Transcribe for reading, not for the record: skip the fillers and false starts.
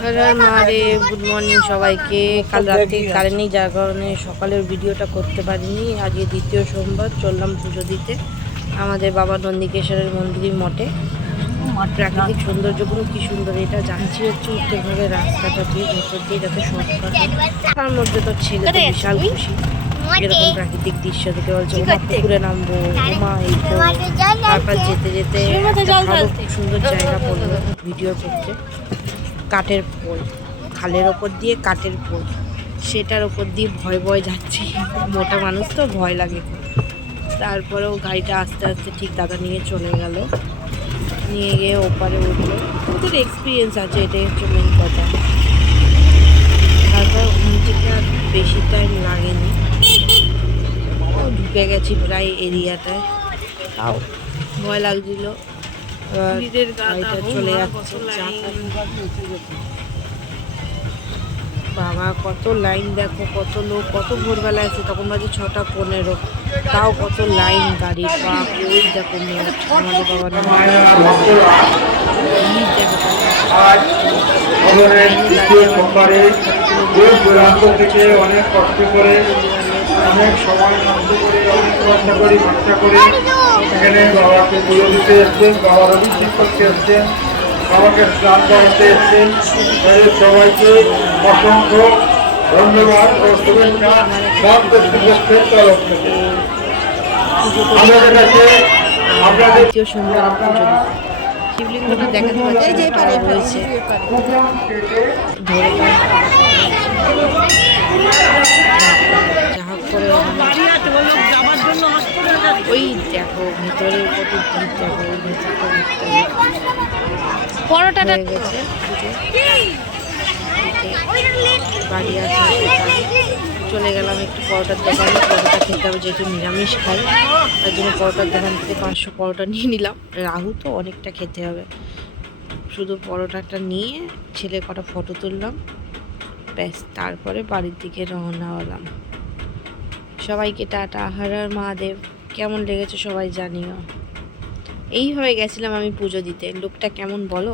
Har Har Mahadev. Good morning সবাইকে। কাল রাতে কারেন্ট নেই, যার কারণে সকালের ভিডিওটা করতে পারিনি। আজকে দ্বিতীয় সোমবার, চললাম পুজো দিতে আমাদের বাবা নন্দিকেশ্বরের মন্দির মঠে। প্রাকৃতিক সৌন্দর্যগুলো কি সুন্দর! এটা জানছি হচ্ছে উত্তরভাগের রাস্তাটা দিয়ে, ভেতর দিয়ে যাতে শর্টকাট হয়। তার মধ্যে তো ছেলে তো বিশাল খুশি এরকম প্রাকৃতিক দৃশ্য দেখে, বলছে ওমা পুকুরে নামবো, ওমা এই তো। তারপর যেতে যেতে আরো খুব সুন্দর জায়গা পড়লো ভিডিও করতে। কাঠের পোল, খালের ওপর দিয়ে কাঠের পোল, সেটার ওপর দিয়ে ভয় ভয় যাচ্ছি। মোটা মানুষ তো ভয় লাগে। তারপরেও গাড়িটা আস্তে আস্তে ঠিক দাদা নিয়ে চলে গেল, নিয়ে গিয়ে ওপারে উঠলো। ওদের এক্সপিরিয়েন্স আছে, এটাই হচ্ছে মেন কথা। তারপর ওখান থেকে আর বেশি টাইম লাগেনি, ঢুকে গেছি প্রায় এরিয়াটায়। তাও ভয় লাগছিল। গাড়িটা চলে যাচ্ছে। বাবা কত লাইন দেখো, কত লোক, কত ভোরবেলা আছে, তখন বাজে 6:15, তাও কত লাইন গাড়ির। বাপ ওই দেখো আমাদের বাবা থেকে অনেক কষ্ট করে, অনেক সময় নষ্ট করে, অনেক খরচা করে, খরচা করে এখানে বাবাকে পুজো দিতে এসছেন, বাবার অভিষেক করতে এসছেন, বাবাকে স্নান করাতে এসছেন। সবাইকে অসংখ্য ধন্যবাদ ও শুভেচ্ছা সব কর্তৃপক্ষের তরফ থেকে। আমাদের কাছে আপনাদের শিবলিঙ্গটা দেখাতে পাচ্ছি যে এপারে রয়েছে, ধরে যা করে ওই দেখো ভেতরে কত ভিড়, দেখো ওই ভেতরটা ঘুরতে পরোটাটা গেছে। বাড়ি আছে, চলে গেলাম একটু পরোটার দোকানে। পরোটা খেতে হবে, যেহেতু নিরামিষ খাই, তার জন্য পরোটার দোকান থেকে 500 পরোটা নিয়ে নিলাম। রাহু তো অনেকটা খেতে হবে। শুধু পরোটাটা নিয়ে ছেলে কটা ফটো তুললাম, ব্যাস। তারপরে বাড়ির দিকে রওনা হলাম। সবাইকে টাটা, হর হর মহাদেব। কেমন লেগেছে সবাই জানিও। এইভাবে গেছিলাম আমি পুজো দিতে। লোকটা কেমন বলো?